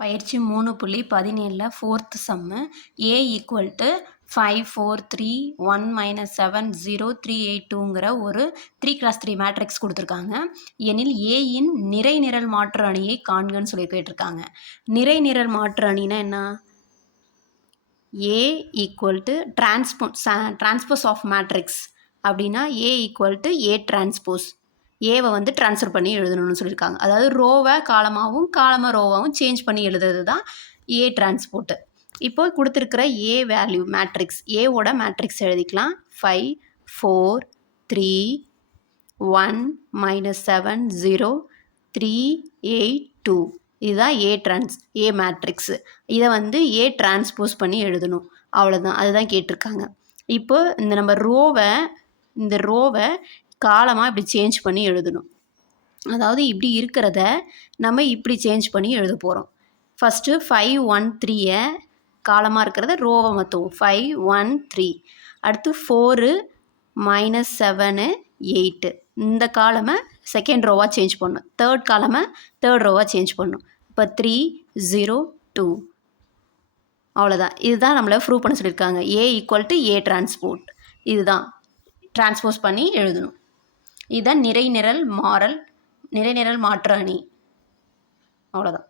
பயிற்சி 3.17 fourth sum A equal to 5 4 3 1 7 0 3 8 2ங்கிற ஒரு 3x3 மேட்ரிக்ஸ் கொடுத்துருக்காங்க. எனில் ஏயின் நிறை நிரல் மாற்று அணியை காண்கன்னு சொல்லி கேட்டிருக்காங்க. நிறை நிரல் மாற்று அணினா என்ன? A equal to transpose of matrix அப்படின்னா A equal to A transpose. ஏவை வந்து ட்ரான்ஸ்ஃபர் பண்ணி எழுதணும்னு சொல்லியிருக்காங்க. அதாவது ரோவை காலமாகவும் ரோவாகவும் சேஞ்ச் பண்ணி எழுதுறது தான் ஏ டிரான்ஸ்போர்ட்டு. இப்போ கொடுத்துருக்கிற ஏ வேல்யூ மேட்ரிக்ஸ் ஏவோட மேட்ரிக்ஸ் எழுதிக்கலாம். 5 4 3 1 7 0 3 8 2 இதுதான் ஏ மேட்ரிக்ஸு. இதை வந்து ஏ டிரான்ஸ்போஸ் பண்ணி எழுதணும். அவ்வளோதான், அதுதான் கேட்டிருக்காங்க. இப்போ இந்த ரோவை காலமாக இப்படி சேஞ்ச் பண்ணி எழுதணும். அதாவது இப்படி இருக்கிறத நம்ம இப்படி சேஞ்ச் பண்ணி எழுத போகிறோம். ஃபஸ்ட்டு 5 1 3 காலமாக இருக்கிறத ரோவை மாற்றுவோம். 5 1 3. அடுத்து 4 -7 8. இந்த காலமை செகண்ட் ரோவாக சேஞ்ச் பண்ணணும். தேர்ட் காலமை தேர்ட் ரோவாக சேஞ்ச் பண்ணணும். இப்போ 3 0 2. அவ்வளோதான். இதுதான் நம்மளை ப்ரூவ் பண்ண சொல்லியிருக்காங்க. ஏ ஈக்குவல் டு ஏ டிரான்ஸ்போர்ட். இதுதான் டிரான்ஸ்போஸ் பண்ணி எழுதணும். இதுதான் நிறை நிரல் மாற்று அணி. அவ்வளோதான்.